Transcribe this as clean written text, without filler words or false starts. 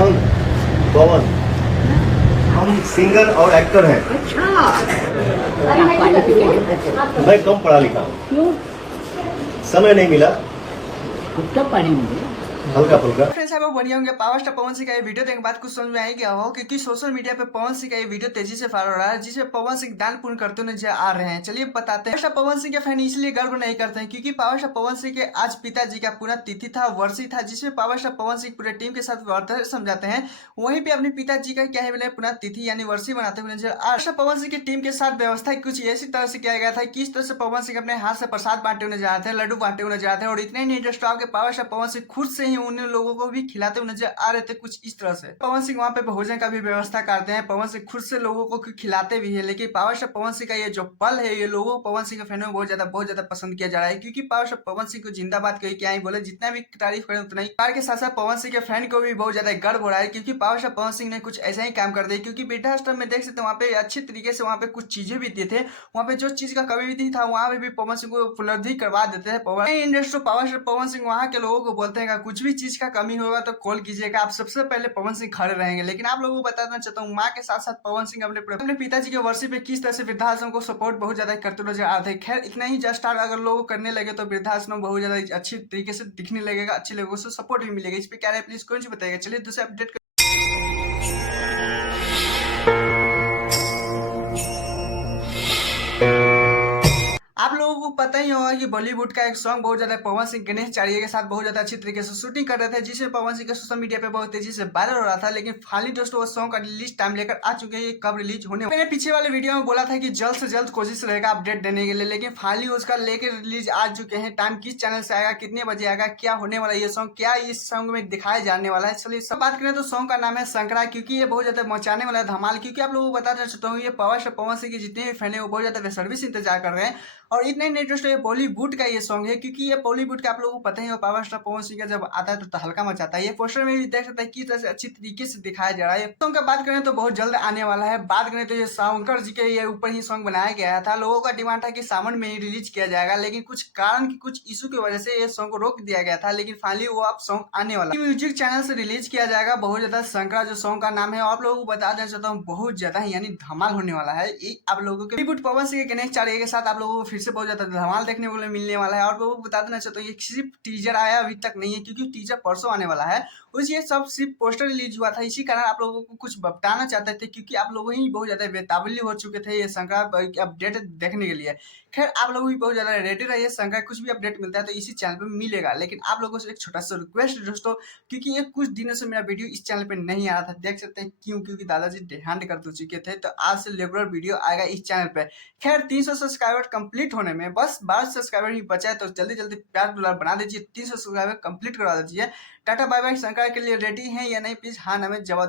हम पवन, हम सिंगर और एक्टर हैं। मैं कम पढ़ा लिखा हूँ, क्यों? समय नहीं मिला, कुछ तो पढ़े होंगे। हल्का फुल्का। फ्रेंड्स आप लोग बढ़िया होंगे। पावर स्टार पवन सिंह का ये वीडियो देखने के बाद कुछ समझ में आएगा हो, क्योंकि सोशल मीडिया पे पवन सिंह का ये वीडियो तेजी से वायरल हो रहा है, जिसमें पवन सिंह दान पुण्य करते हुए नजर आ रहे हैं। चलिए बताते हैं। पावर स्टार पवन सिंह के फैन इसलिए गर्व नहीं करते हैं क्योंकि पावर स्टार पवन सिंह के आज पिताजी का पूरा तिथि था, वर्षी था, जिसमें पावर स्टार पवन सिंह पूरे टीम के साथ बर्थडे समझाते हैं। वहीं पे अपने पिताजी का क्या है पुनः तिथि यानी वर्षी मनाते हुए नजर आ रहे। पवन सिंह की टीम के साथ व्यवस्था कुछ ऐसी तरह से किया गया था कि इस तरह से पवन सिंह अपने हाथ से प्रसाद बांटे हुए नजर आते हैं, लड्डू बांटे हुए नजर आते हैं, और इतने ही नहीं जस्ट आपके पावर स्टार पवन सिंह खुद से ही उन लोगों को भी खिलाते हुए नजर आ रहे थे कुछ इस तरह से। पवन सिंह वहां पे भोजन का भी व्यवस्था करते हैं, पवन सिंह खुद से लोगों को खिलाते भी है। लेकिन पावर स्टार पवन सिंह का ये जो पल है, ये लोगों को पवन सिंह के फैनों में बहुत ज्यादा पसंद किया जा रहा है, क्योंकि पावर स्टार पवन सिंह को जिंदाबाद कही क्या ही बोले, जितना भी तारीफ करें उतना ही। पार के साथ साथ पवन सिंह के फैन को भी बहुत ज्यादा गर्व हो रहा है, क्योंकि पावर स्टार पवन सिंह ने कुछ ऐसा ही काम कर दिया। क्योंकि वृद्धाश्रम में देख सकते हैं वहाँ पे अच्छी तरीके से वहाँ पे कुछ चीजें भी दिए थे, वहाँ पे जो चीज का कमी भी था वहाँ पे भी पवन सिंह को उपलब्धि करवा देते हैं। पवन industry power star Pawan Singh वहाँ के लोगों को बोलते हैं कुछ भी चीज का कमी होगा तो कॉल कीजिएगा, आप सबसे पहले पवन सिंह खड़े रहेंगे। लेकिन आप लोगों को बताना चाहता हूँ, माँ के साथ साथ पवन सिंह अपने पिताजी के वर्षी पे किस तरह से वृद्धाश्रम को सपोर्ट बहुत ज्यादा करते नजर आते हैं। खैर इतना ही जस्ट अगर लोग करने लगे तो वृद्धाश्रम बहुत ज्यादा अच्छी तरीके से दिखने लगेगा, अच्छे लोगों से सपोर्ट भी मिलेगा। इस पे क्या है प्लीज कौन सी बताएगा। चलिए दूसरे अपडेट आप लोगों को पता ही होगा कि बॉलीवुड का एक सॉन्ग बहुत ज्यादा पवन सिंह गणेश चारिये के साथ बहुत ज्यादा अच्छी तरीके से शूटिंग कर रहे थे, जिसमें पवन सिंह के सोशल मीडिया पे बहुत तेजी से वायरल हो रहा था। लेकिन फाइनली दोस्तों वो सॉन्ग का रिलीज टाइम लेकर आ चुके हैं, कब रिलीज होने। मैंने पीछे वाले वीडियो में बोला था कि जल्द से जल्द कोशिश रहेगा अपडेट देने के लिए, लेकिन फाइनली उसका लेकर रिलीज आ चुके हैं। टाइम किस चैनल से आएगा, कितने बजे आएगा, क्या होने वाला ये सॉन्ग, क्या इस सॉन्ग में दिखाया जाने वाला है। चलिए सब बात करें तो सॉन्ग का नाम है संकरा, क्योंकि ये बहुत ज्यादा मचाने वाला है धमाल। क्योंकि आप लोगों को बताना चाहता हूँ, ये पावर स्टार पवन सिंह के जितने भी फैन है वो बहुत ज्यादा बेसर्विस इंतजार कर रहे हैं। और इतने नहीं दोस्तों ये बॉलीवुड का ये सॉन्ग है, क्योंकि ये बॉलीवुड का आप लोगों को पता ही है, पावर स्टार पवन सिंह का जब आता है तो हल्का मचाता है। ये पोस्टर में भी देख सकते हैं किस तरह से अच्छी तरीके से दिखाया जा रहा है। सॉन्ग का बात करें तो बहुत जल्द आने वाला है। बात करें तो ये शंकर जी के ये ऊपर ही सॉन्ग बनाया गया था। लोगों का डिमांड था कि सावन में ही रिलीज किया जाएगा, लेकिन कुछ कारण की कुछ इशू की वजह से ये सॉन्ग को रोक दिया गया था। लेकिन फाइनली वो अब सॉन्ग आने वाला है, म्यूजिक चैनल से रिलीज किया जाएगा बहुत ज्यादा। शंकरा जो सॉन्ग का नाम है, आप लोगों को बता देना चाहता हूँ बहुत ज्यादा यानी धमाल होने वाला है। आप लोगों के बॉलीवुड पवन सिंह गणेश चारिये के साथ आप लोगों को फिर से बहुत ज्यादा धमाल देखने को मिलने वाला है। और वो बता देना चाहता हूँ ये सिर्फ टीजर आया अभी तक नहीं है, क्योंकि टीजर परसों आने वाला है। उस ये सब सिर्फ पोस्टर रिलीज हुआ था, इसी कारण आप लोगों को कुछ बताना चाहते थे, क्योंकि आप लोग ही बहुत ज्यादा बेताबली हो चुके थे ये शंकर अपडेट देखने के लिए। खैर आप लोग भी बहुत ज्यादा रेडी रहिए, शंकर कुछ भी अपडेट मिलता है तो इसी चैनल पे मिलेगा। लेकिन आप लोगों से एक छोटा सा रिक्वेस्ट दोस्तों, क्योंकि ये कुछ दिनों से मेरा वीडियो इस चैनल पे नहीं आ रहा था, देख सकते हैं क्यों, क्योंकि दादाजी देहांत कर चुके थे। तो आज से रेगुलर वीडियो आएगा इस चैनल पे। खैर 300 सब्सक्राइबर कंप्लीट होने में बस 12 सब्सक्राइबर ही बचा है, तो जल्दी जल्दी प्यार दुलार बना दीजिए, 300 सब्सक्राइबर कंप्लीट करवा दीजिए। Tata bye bye. शंकर के लिए रेडी है या नहीं प्लीज हाँ ना में जवाब दीजिए।